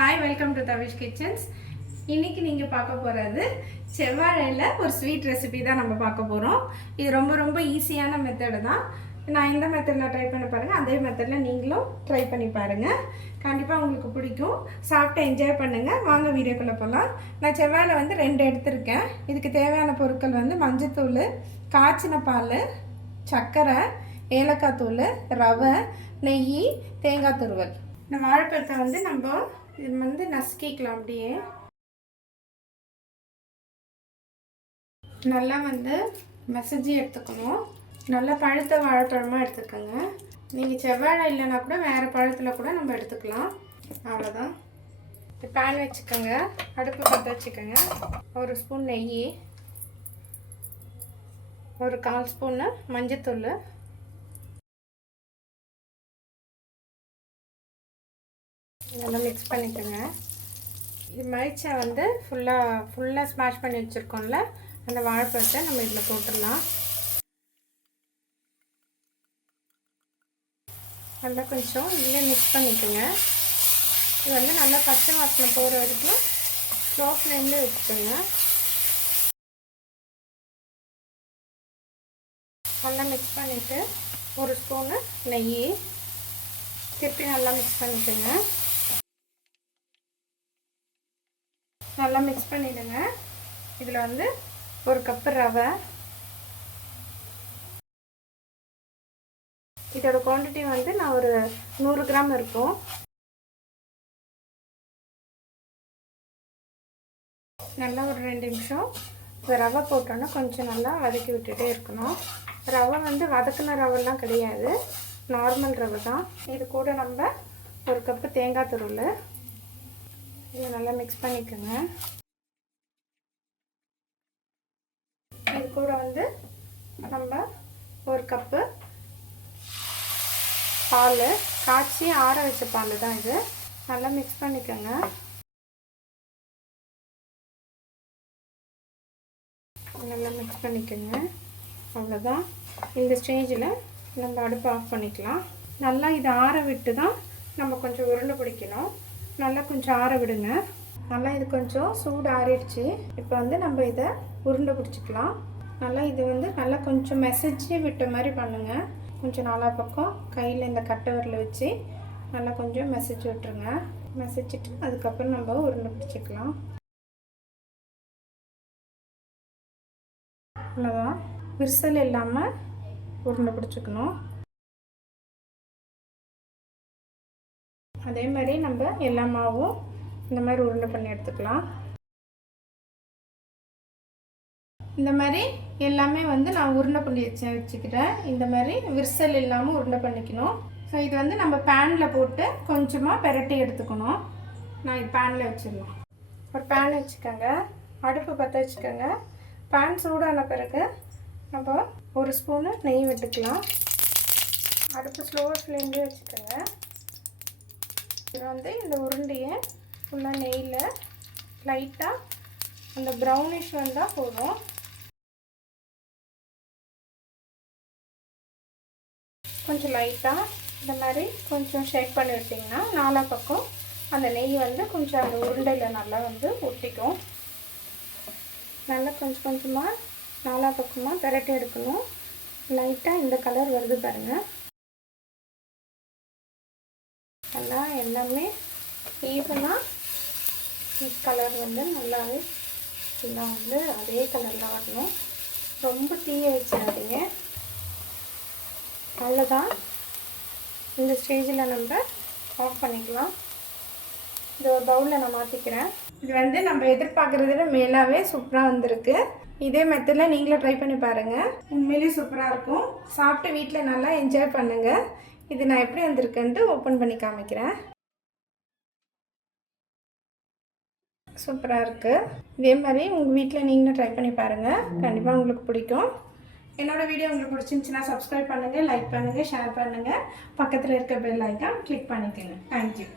Hi welcome to Tavish kitchens இன்றைக்கி நீங்கள் பார்க்க போகிறது செவ்வாழையில் ஒரு ஸ்வீட் ரெசிபி தான் நம்ம பார்க்க போகிறோம் இது ரொம்ப ரொம்ப ஈஸியான மெத்தடு தான். நான் எந்த மெத்தடில் ட்ரை பண்ண பாருங்கள் அதே மெத்தடில் நீங்களும் ட்ரை பண்ணி பாருங்கள் கண்டிப்பாக உங்களுக்கு பிடிக்கும். சாப்பிட்டு என்ஜாய் பண்ணுங்கள் வாங்க வீடியோக்குள்ளே போகலாம் நான் செவ்வாழை வந்து ரெண்டு எடுத்திருக்கேன். இதுக்கு தேவையான பொருட்கள் வந்து மஞ்சத்தூள் காய்ச்சின பால் சர்க்கரை ஏலக்காய் தூள் ரவை நெய் தேங்காய் துருவல். இந்த வாழைப்பழத்தை வந்து நம்ம இது வந்து நசுக்கிக்கலாம் அப்படியே. நல்லா வந்து மசஜி எடுத்துக்கணும். நல்லா பழுத்த வாழைப்பழமாக எடுத்துக்கோங்க. நீங்கள் செவ்வாழை இல்லைன்னா கூட வேறு பழத்தில் கூட நம்ம எடுத்துக்கலாம். அவ்வளோதான் பேன் வச்சுக்கோங்க. அடுப்பு பற்ற வச்சுக்கோங்க. ஒரு ஸ்பூன் நெய் ஒரு கால் ஸ்பூன்னு மஞ்சத்தூள் நல்லா மிக்ஸ் பண்ணிக்கோங்க. இது மரிச்சா வந்து ஃபுல்லாக ஃபுல்லாக ஸ்மாஷ் பண்ணி வச்சுருக்கோம்ல அந்த வாழைப்பழத்தை நம்ம இதில் போட்டுடலாம். நல்லா கொஞ்சம் இதில் மிக்ஸ் பண்ணிக்கோங்க. இது வந்து நல்லா பச்சை வாசனை போகிற வரைக்கும் ஸ்லோ ஃப்ளேம்லேயே வச்சுக்கோங்க. நல்லா மிக்ஸ் பண்ணிவிட்டு ஒரு ஸ்பூனு நெய் திருப்பி நல்லா மிக்ஸ் பண்ணிக்கோங்க. நல்லா மிக்ஸ் பண்ணிவிடுங்க இதில் வந்து ஒரு கப்பு ரவை. இதோட குவான்டிட்டி வந்து நான் ஒரு நூறு கிராம் இருக்கும். நல்லா ஒரு ரெண்டு நிமிஷம் இப்போ ரவை போட்டோன்னா கொஞ்சம் நல்லா வதக்கி விட்டுட்டே இருக்கணும். ரவை வந்து வதக்கின ரவைலாம் கிடையாது. நார்மல் ரவை தான் இது கூட நம்ம ஒரு கப்பு தேங்காய் துருள். இதை நல்லா மிக்ஸ் பண்ணிக்கோங்க. இது கூட வந்து நம்ம ஒரு கப்பு பால் காய்ச்சி ஆற வச்ச பால் தான் இது. நல்லா மிக்ஸ் பண்ணிக்கோங்க. நல்லா மிக்ஸ் பண்ணிக்கோங்க. அவ்வளோதான் இந்த ஸ்டேஜில் நம்ம அடுப்பு ஆஃப் பண்ணிக்கலாம். நல்லா இதை ஆற விட்டு தான் நம்ம கொஞ்சம் உருண்டை பிடிக்கணும். நல்லா கொஞ்சம் ஆற விடுங்க. நல்லா இது கொஞ்சம் சூடு ஆறிடுச்சு. இப்போ வந்து நம்ம இதை உருண்டை பிடிச்சிக்கலாம். நல்லா இது வந்து நல்லா கொஞ்சம் மெசேஜே விட்ட மாதிரி பண்ணுங்கள் கொஞ்சம் நாலா பக்கம் கையில் இந்த கட்டை வச்சு நல்லா கொஞ்சம் மெசேஜ் விட்டுருங்க. மெசேஜிட்டு அதுக்கப்புறம் நம்ம உருண்டை பிடிச்சிக்கலாம். அவ்வளோதான் விரிசல் இல்லாமல் உருண்டை பிடிச்சிக்கணும். அதே மாதிரி நம்ம எல்லா மாவும் இந்த மாதிரி உருண்டை பண்ணி எடுத்துக்கலாம். இந்த மாதிரி எல்லாமே வந்து நான் உருண்டை பண்ணி வச்சு வச்சுக்கிறேன் இந்த மாதிரி விரிசல் இல்லாமல் உருண்டை பண்ணிக்கணும். ஸோ இது வந்து நம்ம பேனில் போட்டு கொஞ்சமாக பெரட்டி எடுத்துக்கணும். நான் பேனில் வச்சிடலாம். ஒரு பேன் வச்சுக்கோங்க. அடுப்பு பற்ற வச்சுக்கோங்க. பேன் சூடான பிறகு நம்ம ஒரு ஸ்பூனு நெய் விட்டுக்கலாம். அடுப்பு ஸ்லோ ஃப்ளேம்லேயே வச்சுக்கோங்க. இது வந்து இந்த உருண்டையை ஃபுல்லாக நெய்யில் லைட்டாக அந்த ப்ரௌனிஷ் வந்தால் போதும். கொஞ்சம் லைட்டாக இந்த மாதிரி கொஞ்சம் ஷேக் பண்ணி விட்டிங்கன்னா நாலா பக்கம் அந்த நெய் வந்து கொஞ்சம் அந்த உருண்டையில் நல்லா வந்து ஒட்டிக்கும். நல்லா கொஞ்சம் கொஞ்சமாக நாலா பக்கமாக பெரட்டி எடுக்கணும். லைட்டாக இந்த கலர் வருது பாருங்கள் நல்லா எல்லாமே பார்த்தோன்னா கலர் வந்து நல்லாவே ஃபுல்லாக வந்து அதே கலரில் வரணும். ரொம்ப தீய வச்சிடாதீங்க அவ்வளோதான் இந்த ஸ்டேஜில் நம்ம ஆஃப் பண்ணிக்கலாம். இது ஒரு பவுலில் நான் மாற்றிக்கிறேன் இது வந்து நம்ம எதிர்பார்க்குறதுல மேலாகவே சூப்பராக வந்திருக்கு. இதே மெத்தடில் நீங்களும் ட்ரை பண்ணி பாருங்கள் உண்மையிலேயே சூப்பராக இருக்கும். சாப்பிட்டு வீட்டில் நல்லா என்ஜாய் பண்ணுங்கள் இது நான் எப்படி வந்திருக்குன்ட்டு ஓப்பன் பண்ணி காமிக்கிறேன். சூப்பராக இருக்குது இதே மாதிரி உங்கள் வீட்டில் நீங்களும் ட்ரை பண்ணி பாருங்கள் கண்டிப்பாக உங்களுக்கு பிடிக்கும். என்னோடய வீடியோ உங்களுக்கு பிடிச்சிருந்துச்சின்னா சப்ஸ்கிரைப் பண்ணுங்கள் லைக் பண்ணுங்கள் ஷேர் பண்ணுங்கள் பக்கத்தில் இருக்க பெல் ஐக்கான் கிளிக் பண்ணிக்கோங்க. Thank you